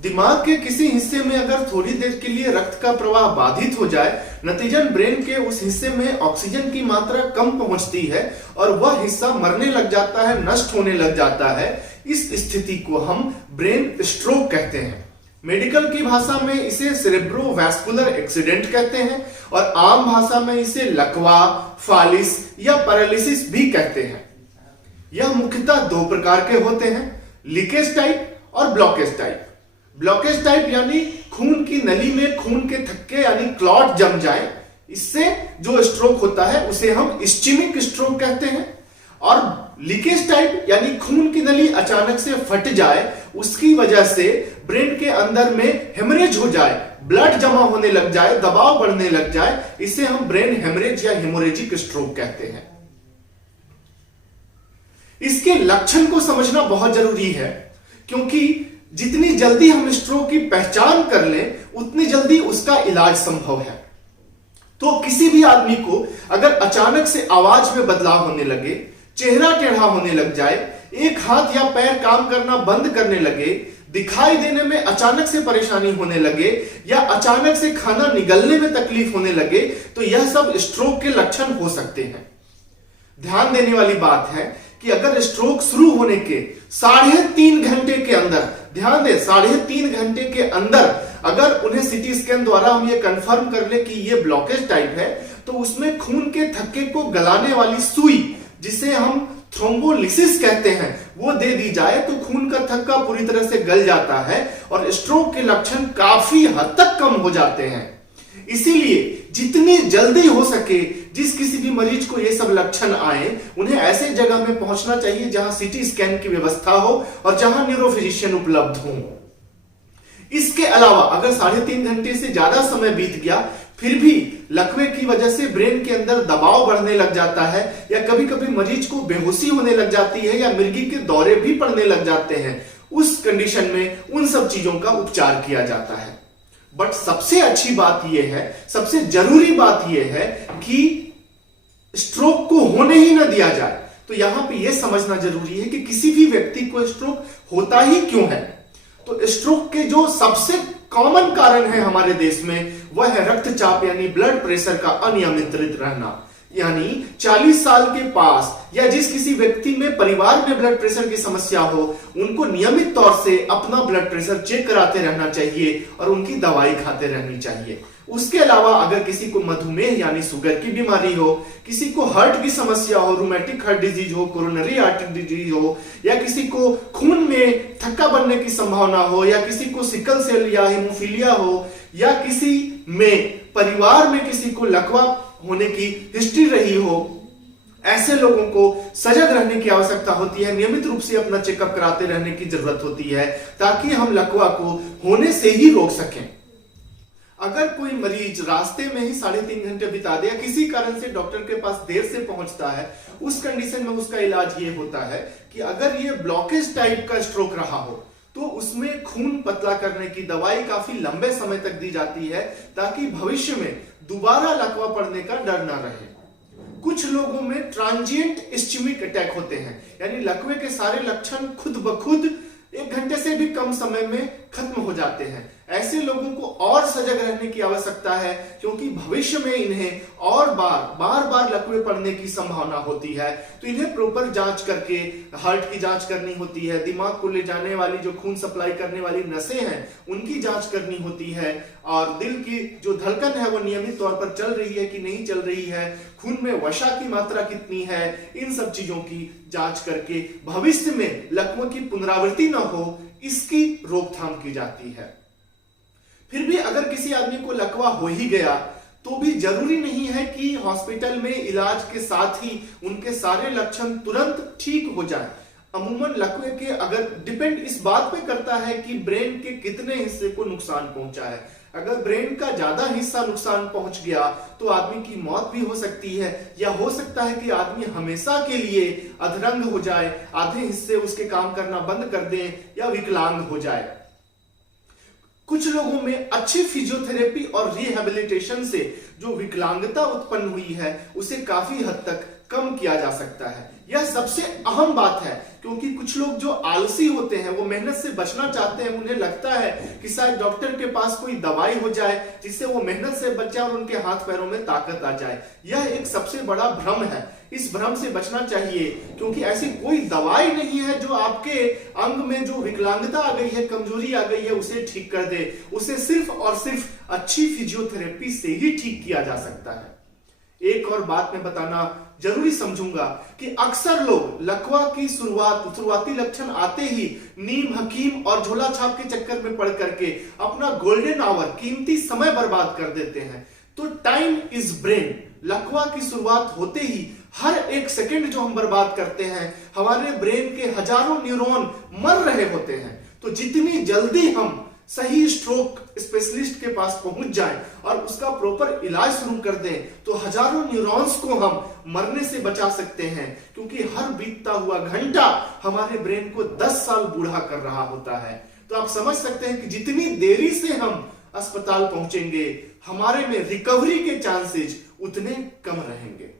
दिमाग के किसी हिस्से में अगर थोड़ी देर के लिए रक्त का प्रवाह बाधित हो जाए, नतीजन ब्रेन के उस हिस्से में ऑक्सीजन की मात्रा कम पहुंचती है और वह हिस्सा मरने लग जाता है, नष्ट होने लग जाता है। इस स्थिति को हम ब्रेन स्ट्रोक कहते हैं। मेडिकल की भाषा में इसे सेरेब्रोवैस्कुलर एक्सीडेंट कहते हैं और आम भाषा में इसे लकवा, फालिस या पैरालिसिस भी कहते हैं। यह मुख्यतः दो प्रकार के होते हैं, लीकेज टाइप और ब्लॉकेज टाइप। ब्लॉकेज टाइप यानी खून की नली में खून के थक्के यानी क्लॉट जम जाए, इससे जो स्ट्रोक होता है उसे हम इस्चेमिक स्ट्रोक कहते हैं। और लीकेज टाइप यानी खून की नली अचानक से फट जाए, उसकी वजह से ब्रेन के अंदर में हेमरेज हो जाए, ब्लड जमा होने लग जाए, दबाव बढ़ने लग जाए, इसे हम ब्रेन हेमरेज या हेमोरेजिक स्ट्रोक कहते हैं। इसके लक्षण को समझना बहुत जरूरी है, क्योंकि जितनी जल्दी हम स्ट्रोक की पहचान कर लें उतनी जल्दी उसका इलाज संभव है। तो किसी भी आदमी को अगर अचानक से आवाज में बदलाव होने लगे, चेहरा टेढ़ा होने लग जाए, एक हाथ या पैर काम करना बंद करने लगे, दिखाई देने में अचानक से परेशानी होने लगे या अचानक से खाना निगलने में तकलीफ होने लगे, तो यह सब स्ट्रोक के लक्षण हो सकते हैं। ध्यान देने वाली बात है कि अगर स्ट्रोक शुरू होने के 3.5 घंटे के अंदर, ध्यान दें 3.5 घंटे के अंदर अगर उन्हें सीटी स्कैन द्वारा हम ये कंफर्म कर ले कि ये ब्लॉकेज टाइप है, तो उसमें खून के थक्के को गलाने वाली सुई, जिसे हम थ्रोम्बोलिसिस कहते हैं, वो दे दी जाए तो खून का थक्का पूरी तरह से गल जाता है और स्ट्रोक के लक्षण काफी हद तक कम हो जाते हैं। इसीलिए जितनी जल्दी हो सके जिस किसी भी मरीज को ये सब लक्षण आए, उन्हें ऐसे जगह में पहुंचना चाहिए जहां सीटी स्कैन की व्यवस्था हो और जहां न्यूरोफिजिशियन उपलब्ध हो। इसके अलावा अगर 3.5 घंटे से ज्यादा समय बीत गया, फिर भी लकवे की वजह से ब्रेन के अंदर दबाव बढ़ने लग जाता है या कभी कभी मरीज को बेहोशी होने लग जाती है या मिर्गी के दौरे भी पड़ने लग जाते हैं, उस कंडीशन में उन सब चीजों का उपचार किया जाता है। बट सबसे अच्छी बात यह है, सबसे जरूरी बात यह है कि स्ट्रोक को होने ही ना दिया जाए। तो यहां पे यह समझना जरूरी है कि किसी भी व्यक्ति को स्ट्रोक होता ही क्यों है। तो स्ट्रोक के जो सबसे कॉमन कारण है हमारे देश में, वह है रक्तचाप यानी ब्लड प्रेशर का अनियमित रहना। यानी 40 साल के पास या जिस किसी व्यक्ति में परिवार में ब्लड प्रेशर की समस्या हो, उनको नियमित तौर से अपना ब्लड प्रेशर चेक कराते रहना चाहिए और उनकी दवाई खाते रहनी चाहिए। उसके अलावा अगर किसी को मधुमेह यानी शुगर की बीमारी हो, किसी को हार्ट की समस्या हो, रूमेटिक हार्ट डिजीज हो, कोरोनरी आर्टरी डिजीज हो, या किसी को खून में थक्का बनने की संभावना हो, या किसी को सिकल सेल या हेमोफीलिया हो, या किसी में परिवार में किसी को लकवा होने की हिस्ट्री रही हो, ऐसे लोगों को सजग रहने की आवश्यकता होती है। नियमित रूप से अपना चेकअप कराते रहने की जरूरत होती है ताकि हम लकवा को होने से ही रोक सकें। अगर कोई मरीज रास्ते में ही 3.5 घंटे बिता दे या किसी कारण से डॉक्टर के पास देर से पहुंचता है, उस कंडीशन में उसका इलाज ये होता है कि अगर ये ब्लॉकेज टाइप का स्ट्रोक रहा हो तो उसमें खून पतला करने की दवाई काफी लंबे समय तक दी जाती है ताकि भविष्य में दोबारा लकवा पड़ने का डर ना रहे। कुछ लोगों में ट्रांजिएंट इस्चेमिक अटैक होते हैं, यानी लकवे के सारे लक्षण खुद ब खुद 1 घंटे से भी कम समय में खत्म हो जाते हैं। ऐसे लोगों को और सजग रहने की आवश्यकता है, क्योंकि भविष्य में इन्हें और बार लकवे पड़ने की संभावना होती है। तो इन्हें प्रॉपर जांच करके हार्ट की जांच करनी होती है, दिमाग को ले जाने वाली जो खून सप्लाई करने वाली नसें हैं उनकी जांच करनी होती है, और दिल की जो धड़कन है वो नियमित तौर पर चल रही है कि नहीं चल रही है, खून में वसा की मात्रा कितनी है, इन सब चीजों की जांच करके भविष्य में लकवों की पुनरावृत्ति न हो, इसकी रोकथाम की जाती है। फिर भी अगर किसी आदमी को लकवा हो ही गया तो भी जरूरी नहीं है कि हॉस्पिटल में इलाज के साथ ही उनके सारे लक्षण तुरंत ठीक हो जाए। अमूमन लकवे के अगर डिपेंड इस बात पे करता है कि ब्रेन के कितने हिस्से को नुकसान पहुंचा है। अगर ब्रेन का ज्यादा हिस्सा नुकसान पहुंच गया तो आदमी की मौत भी हो सकती है, या हो सकता है कि आदमी हमेशा के लिए अधरंग हो जाए, आधे हिस्से उसके काम करना बंद कर दें या विकलांग हो जाए। कुछ लोगों में अच्छी फिजियोथेरेपी और रिहेबिलिटेशन से जो विकलांगता उत्पन्न हुई है उसे काफी हद तक कम किया जा सकता है। यह सबसे अहम बात है, क्योंकि कुछ लोग जो आलसी होते हैं वो मेहनत से बचना चाहते हैं। उन्हें लगता है कि शायद डॉक्टर के पास कोई दवाई हो जाए जिससे वो मेहनत से बच जाए और उनके हाथ पैरों में ताकत आ जाए। यह एक सबसे बड़ा भ्रम है। इस भ्रम से बचना चाहिए, क्योंकि ऐसी कोई दवाई नहीं है जो आपके अंग में जो विकलांगता आ गई है, कमजोरी आ गई है, उसे ठीक कर दे। उसे सिर्फ और सिर्फ अच्छी फिजियोथेरेपी से ही ठीक किया जा सकता है। एक और बात मैं बताना जरूरी समझूंगा कि अक्सर लोग लकवा की शुरुआती लक्षण आते ही नीम हकीम और झोला छाप के चक्कर में पड़ करके अपना गोल्डन आवर, कीमती समय बर्बाद कर देते हैं। तो टाइम इज ब्रेन। लकवा की शुरुआत होते ही हर एक सेकंड जो हम बर्बाद करते हैं, हमारे ब्रेन के हजारों न्यूरॉन मर रहे होते हैं। तो जितनी जल्दी हम सही स्ट्रोक स्पेशलिस्ट के पास पहुंच जाएं और उसका प्रॉपर इलाज शुरू कर दें, तो हजारों न्यूरॉन्स को हम मरने से बचा सकते हैं। क्योंकि हर बीतता हुआ घंटा हमारे ब्रेन को 10 साल बूढ़ा कर रहा होता है। तो आप समझ सकते हैं कि जितनी देरी से हम अस्पताल पहुंचेंगे, हमारे में रिकवरी के चांसेस उतने कम रहेंगे।